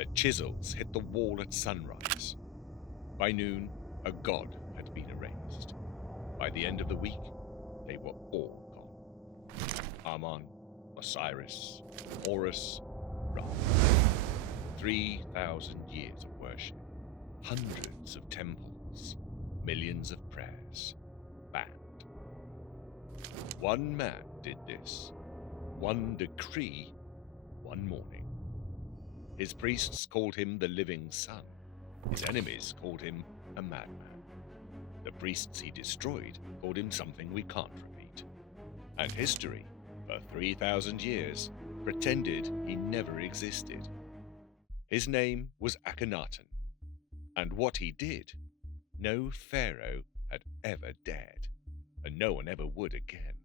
Their chisels hit the wall at sunrise. By noon, a god had been erased. By the end of the week, they were all gone. Amarna, Osiris, Horus, Ra. 3,000 years of worship, hundreds of temples, millions of prayers, banned. One man did this, one decree, one morning. His priests called him the living sun. His enemies called him a madman. The priests he destroyed called him something we can't repeat. And history, for 3,000 years, pretended he never existed. His name was Akhenaten, and what he did, no pharaoh had ever dared, and no one ever would again.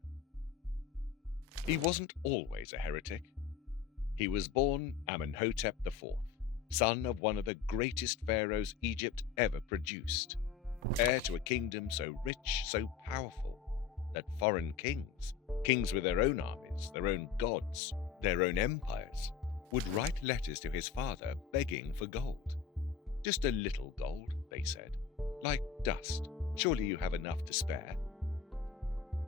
He wasn't always a heretic. He was born Amenhotep IV, son of one of the greatest pharaohs Egypt ever produced, heir to a kingdom so rich, so powerful, that foreign kings with their own armies, their own gods, their own empires, would write letters to his father begging for gold. Just a little gold, they said, like dust. Surely you have enough to spare.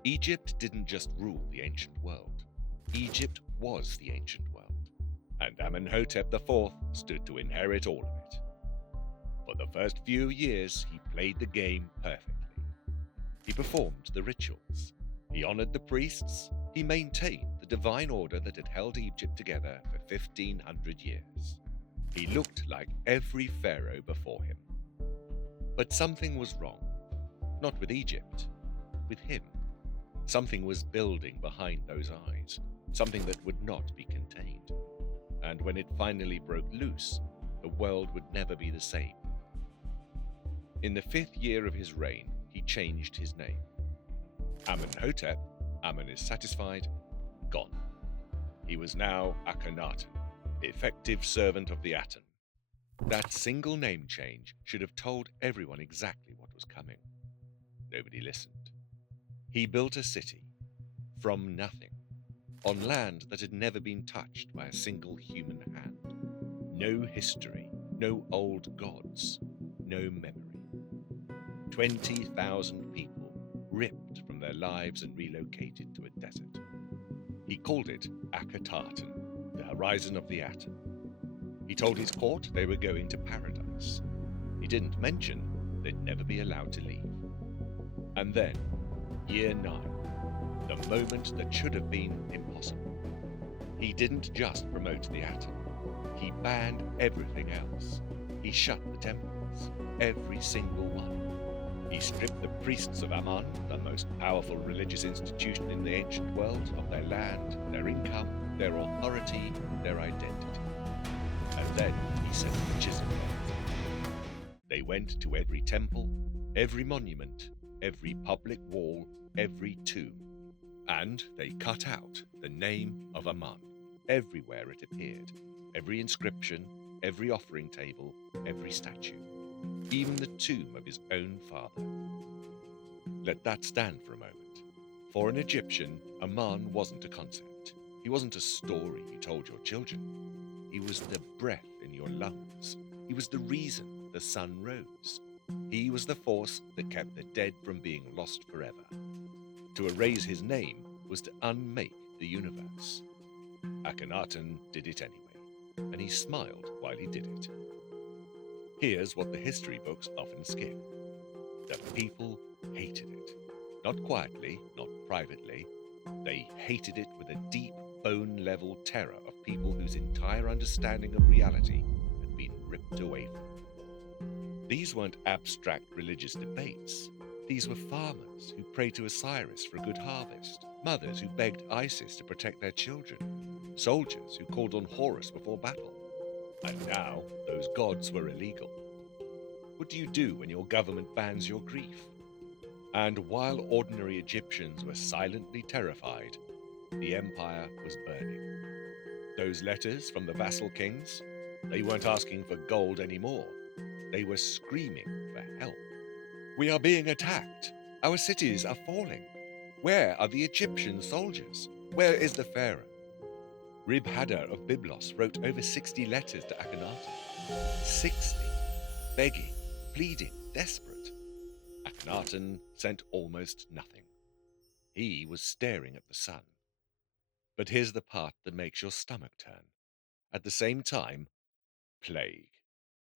Egypt didn't just rule the ancient world. Egypt was the ancient world, and Amenhotep IV stood to inherit all of it. For the first few years, he played the game perfectly. He performed the rituals. He honored the priests. He maintained the divine order that had held Egypt together for 1,500 years. He looked like every pharaoh before him. But something was wrong. Not with Egypt, with him. Something was building behind those eyes, something that would not be contained. And when it finally broke loose, the world would never be the same. In the 5th year of his reign, he changed his name. Amenhotep, Amen is satisfied, gone. He was now Akhenaten, effective servant of the Aten. That single name change should have told everyone exactly what was coming. Nobody listened. He built a city, from nothing, on land that had never been touched by a single human hand. No history, no old gods, no memory. 20,000 people ripped from their lives and relocated to a desert. He called it Akhenaten, the horizon of the Aten. He told his court they were going to paradise. He didn't mention they'd never be allowed to leave. And then, year 9, the moment that should have been impossible. He didn't just promote the Aten. He banned everything else. He shut the temples, every single one. He stripped the priests of Amarna, the most powerful religious institution in the ancient world, of their land, their income, their authority, their identity. And then he sent the chiseled. They went to every temple, every monument, every public wall, every tomb, and they cut out the name of Amarna. Everywhere it appeared, every inscription, every offering table, every statue, even the tomb of his own father. Let that stand for a moment. For an Egyptian, Amarna wasn't a concept. He wasn't a story you told your children. He was the breath in your lungs. He was the reason the sun rose. He was the force that kept the dead from being lost forever. To erase his name was to unmake the universe. Akhenaten did it anyway, and he smiled while he did it. Here's what the history books often skip. The people hated it. Not quietly, not privately. They hated it with a deep, bone-level terror of people whose entire understanding of reality had been ripped away from them. These weren't abstract religious debates. These were farmers who prayed to Osiris for a good harvest, mothers who begged Isis to protect their children, soldiers who called on Horus before battle. And now, those gods were illegal. What do you do when your government bans your grief? And while ordinary Egyptians were silently terrified, the empire was burning. Those letters from the vassal kings, they weren't asking for gold anymore. They were screaming for help. We are being attacked. Our cities are falling. Where are the Egyptian soldiers? Where is the pharaoh? Ribhadda of Byblos wrote over 60 letters to Akhenaten. 60! Begging, pleading, desperate. Akhenaten sent almost nothing. He was staring at the sun. But here's the part that makes your stomach turn. At the same time, plague.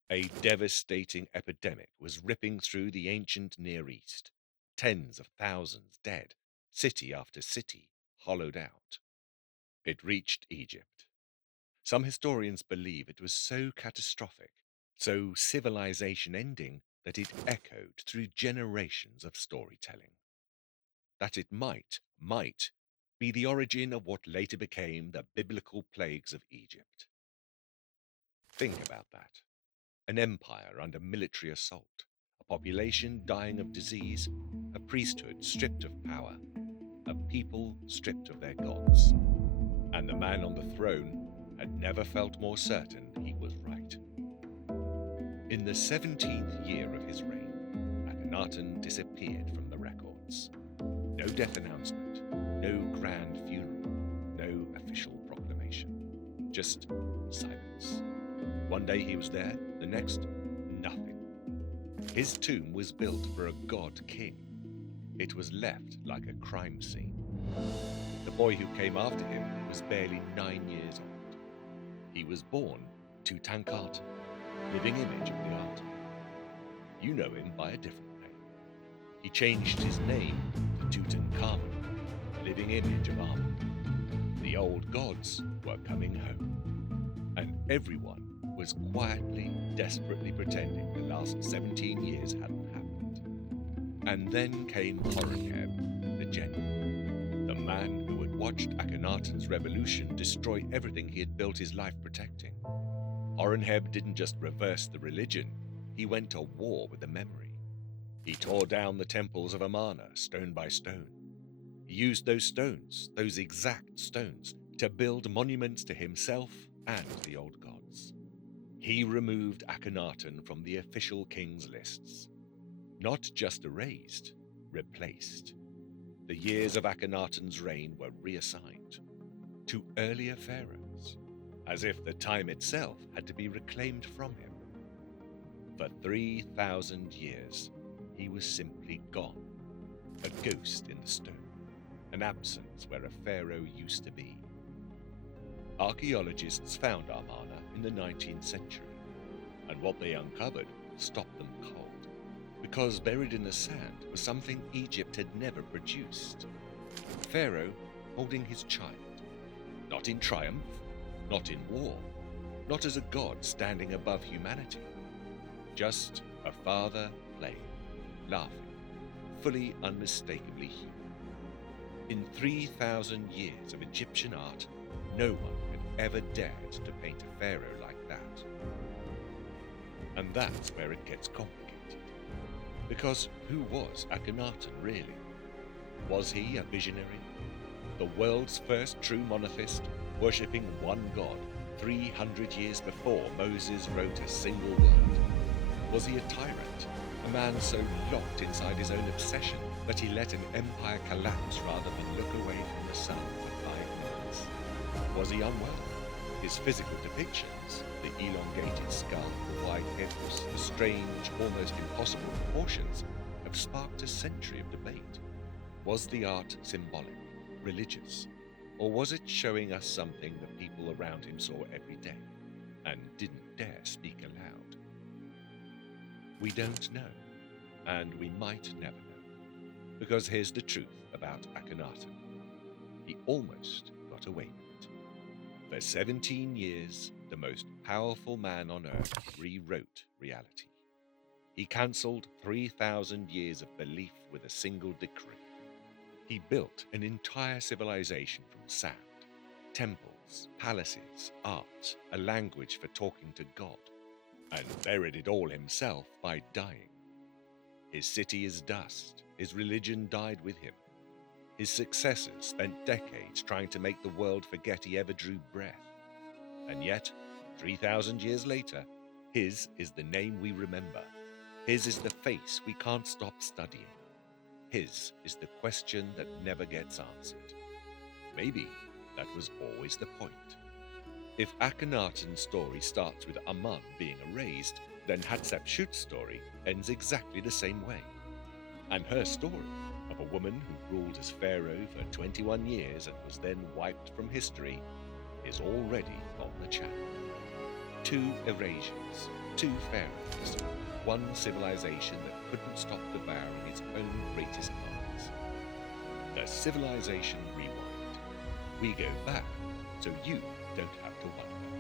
A devastating epidemic was ripping through the ancient Near East. Tens of thousands dead, city after city hollowed out. It reached Egypt. Some historians believe it was so catastrophic, so civilization-ending, that it echoed through generations of storytelling. That it might be the origin of what later became the biblical plagues of Egypt. Think about that. An empire under military assault, a population dying of disease, a priesthood stripped of power, a people stripped of their gods. And the man on the throne had never felt more certain he was right. In the 17th year of his reign, Akhenaten disappeared from the records. No death announcement, no grand funeral, no official proclamation. Just silence. One day he was there, the next, nothing. His tomb was built for a god king. It was left like a crime scene. The boy who came after him was barely 9 years old. He was born Tutankhaten, living image of the art. You know him by a different name. He changed his name to Tutankhamun, living image of Amarna. The old gods were coming home, and everyone was quietly, desperately pretending the last 17 years hadn't happened. And then came Horemheb, the general, the man who had watched Akhenaten's revolution destroy everything he had built his life protecting. Horemheb didn't just reverse the religion, he went to war with the memory. He tore down the temples of Amarna, stone by stone. He used those stones, those exact stones, to build monuments to himself and the old gods. He removed Akhenaten from the official kings' lists. Not just erased, replaced. The years of Akhenaten's reign were reassigned to earlier pharaohs, as if the time itself had to be reclaimed from him. For 3,000 years, he was simply gone, a ghost in the stone, an absence where a pharaoh used to be. Archaeologists found Amarna in the 19th century, and what they uncovered stopped them cold, because buried in the sand was something Egypt had never produced. Pharaoh holding his child, not in triumph, not in war, not as a god standing above humanity, just a father playing, laughing, fully unmistakably human. In 3,000 years of Egyptian art, no one had ever dared to paint a pharaoh like that. And that's where it gets complicated. Because who was Akhenaten really? Was he a visionary? The world's first true monotheist, worshipping one god 300 years before Moses wrote a single word? Was he a tyrant? A man so locked inside his own obsession that he let an empire collapse rather than look away from the sun for 5 minutes? Was he unwell? His physical depictions, the elongated skull, the wide hips, the strange, almost impossible proportions, have sparked a century of debate. Was the art symbolic, religious, or was it showing us something the people around him saw every day and didn't dare speak aloud? We don't know, and we might never know, because here's the truth about Akhenaten. He almost got away with it. For 17 years, the most powerful man on earth rewrote reality. He cancelled 3,000 years of belief with a single decree. He built an entire civilization from sand, temples, palaces, art, a language for talking to God, and buried it all himself by dying. His city is dust, his religion died with him. His successors spent decades trying to make the world forget he ever drew breath. And yet, 3,000 years later, his is the name we remember. His is the face we can't stop studying. His is the question that never gets answered. Maybe that was always the point. If Akhenaten's story starts with Amun being erased, then Hatshepsut's story ends exactly the same way. And her story, of a woman who ruled as pharaoh for 21 years and was then wiped from history, is already on the channel. 2 erasures, 2 pharaohs, 1 civilization that couldn't stop devouring its own greatest minds. The Civilization Rewind. We go back so you don't have to wonder.